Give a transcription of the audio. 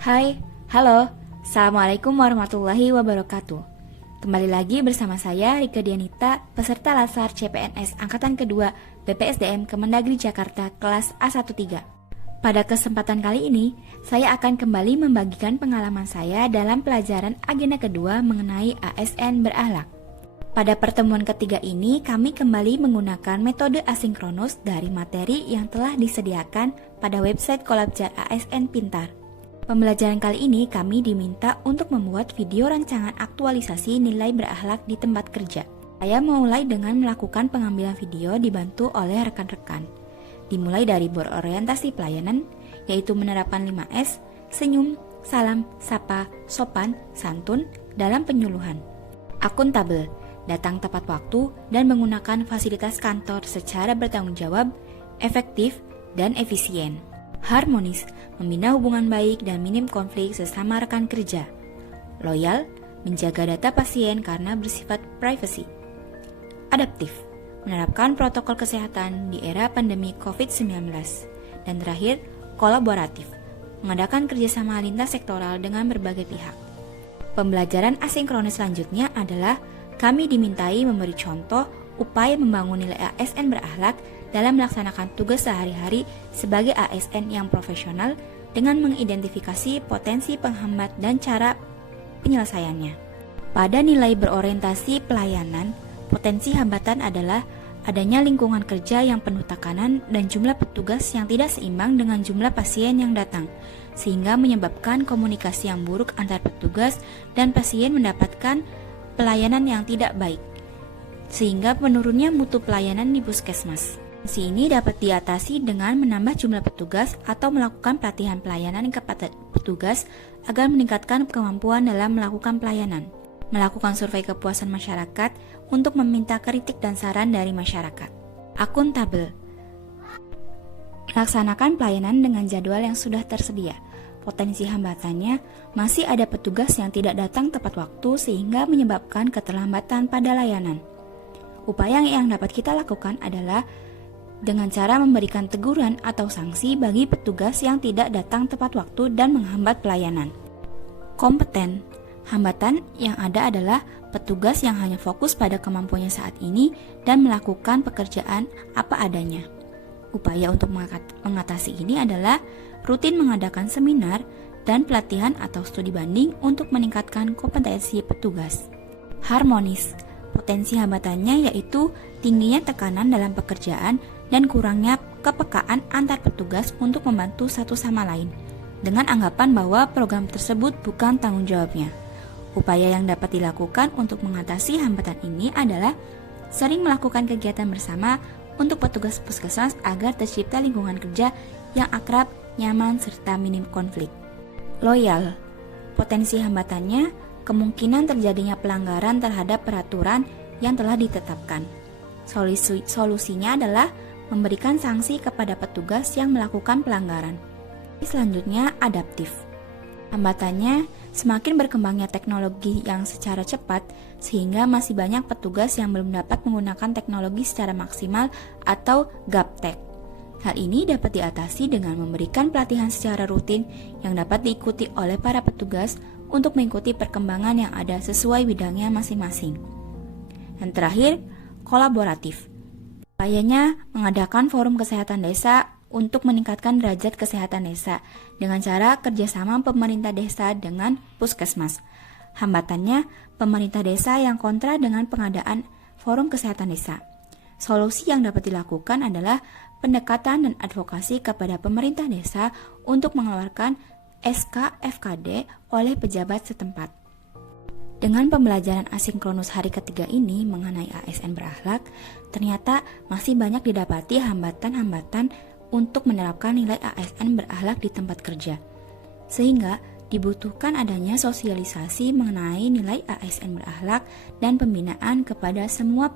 Hai, halo, Assalamualaikum warahmatullahi wabarakatuh. Kembali lagi bersama saya Rika Dianita, peserta Lasar CPNS Angkatan Kedua BPSDM Kemendagri Jakarta kelas A13. Pada kesempatan kali ini, saya akan kembali membagikan pengalaman saya dalam pelajaran agenda kedua mengenai ASN berakhlak. Pada pertemuan ketiga ini, kami kembali menggunakan metode asinkronus dari materi yang telah disediakan pada website Kolabjar ASN Pintar. Pembelajaran kali ini kami diminta untuk membuat video rancangan aktualisasi nilai berakhlak di tempat kerja. Saya memulai dengan melakukan pengambilan video dibantu oleh rekan-rekan. Dimulai dari berorientasi pelayanan, yaitu menerapkan 5S, senyum, salam, sapa, sopan, santun dalam penyuluhan. Akuntabel, datang tepat waktu dan menggunakan fasilitas kantor secara bertanggung jawab, efektif, dan efisien. Harmonis, membina hubungan baik dan minim konflik sesama rekan kerja. Loyal, menjaga data pasien karena bersifat privasi. Adaptif, menerapkan protokol kesehatan di era pandemi COVID-19. Dan terakhir, kolaboratif, mengadakan kerjasama lintas sektoral dengan berbagai pihak. Pembelajaran asinkronis selanjutnya adalah kami dimintai memberi contoh upaya membangun nilai ASN berakhlak dalam melaksanakan tugas sehari-hari sebagai ASN yang profesional dengan mengidentifikasi potensi penghambat dan cara penyelesaiannya. Pada nilai berorientasi pelayanan, potensi hambatan adalah adanya lingkungan kerja yang penuh tekanan dan jumlah petugas yang tidak seimbang dengan jumlah pasien yang datang, sehingga menyebabkan komunikasi yang buruk antar petugas dan pasien mendapatkan pelayanan yang tidak baik, sehingga menurunnya mutu pelayanan di puskesmas. Potensi ini dapat diatasi dengan menambah jumlah petugas atau melakukan pelatihan pelayanan kepada petugas agar meningkatkan kemampuan dalam melakukan pelayanan. Melakukan survei kepuasan masyarakat untuk meminta kritik dan saran dari masyarakat. Akuntabel, melaksanakan pelayanan dengan jadwal yang sudah tersedia. Potensi hambatannya, masih ada petugas yang tidak datang tepat waktu sehingga menyebabkan keterlambatan pada layanan. Upaya yang dapat kita lakukan adalah dengan cara memberikan teguran atau sanksi bagi petugas yang tidak datang tepat waktu dan menghambat pelayanan. Kompeten, hambatan yang ada adalah petugas yang hanya fokus pada kemampuannya saat ini dan melakukan pekerjaan apa adanya. Upaya untuk mengatasi ini adalah rutin mengadakan seminar dan pelatihan atau studi banding untuk meningkatkan kompetensi petugas. Harmonis, potensi hambatannya yaitu tingginya tekanan dalam pekerjaan dan kurangnya kepekaan antar petugas untuk membantu satu sama lain, dengan anggapan bahwa program tersebut bukan tanggung jawabnya. Upaya yang dapat dilakukan untuk mengatasi hambatan ini adalah sering melakukan kegiatan bersama untuk petugas puskesmas agar tercipta lingkungan kerja yang akrab, nyaman, serta minim konflik. Loyal, potensi hambatannya kemungkinan terjadinya pelanggaran terhadap peraturan yang telah ditetapkan. Solusinya adalah memberikan sanksi kepada petugas yang melakukan pelanggaran. Selanjutnya, adaptif. Hambatannya, semakin berkembangnya teknologi yang secara cepat, sehingga masih banyak petugas yang belum dapat menggunakan teknologi secara maksimal atau gaptek. Hal ini dapat diatasi dengan memberikan pelatihan secara rutin yang dapat diikuti oleh para petugas untuk mengikuti perkembangan yang ada sesuai bidangnya masing-masing. Dan terakhir, kolaboratif. Upayanya mengadakan forum kesehatan desa untuk meningkatkan derajat kesehatan desa dengan cara kerjasama pemerintah desa dengan puskesmas. Hambatannya, pemerintah desa yang kontra dengan pengadaan forum kesehatan desa. Solusi yang dapat dilakukan adalah pendekatan dan advokasi kepada pemerintah desa untuk mengeluarkan SK FKD oleh pejabat setempat. Dengan pembelajaran asinkronus hari ketiga ini mengenai ASN berakhlak, ternyata masih banyak didapati hambatan-hambatan untuk menerapkan nilai ASN berakhlak di tempat kerja. Sehingga dibutuhkan adanya sosialisasi mengenai nilai ASN berakhlak dan pembinaan kepada semua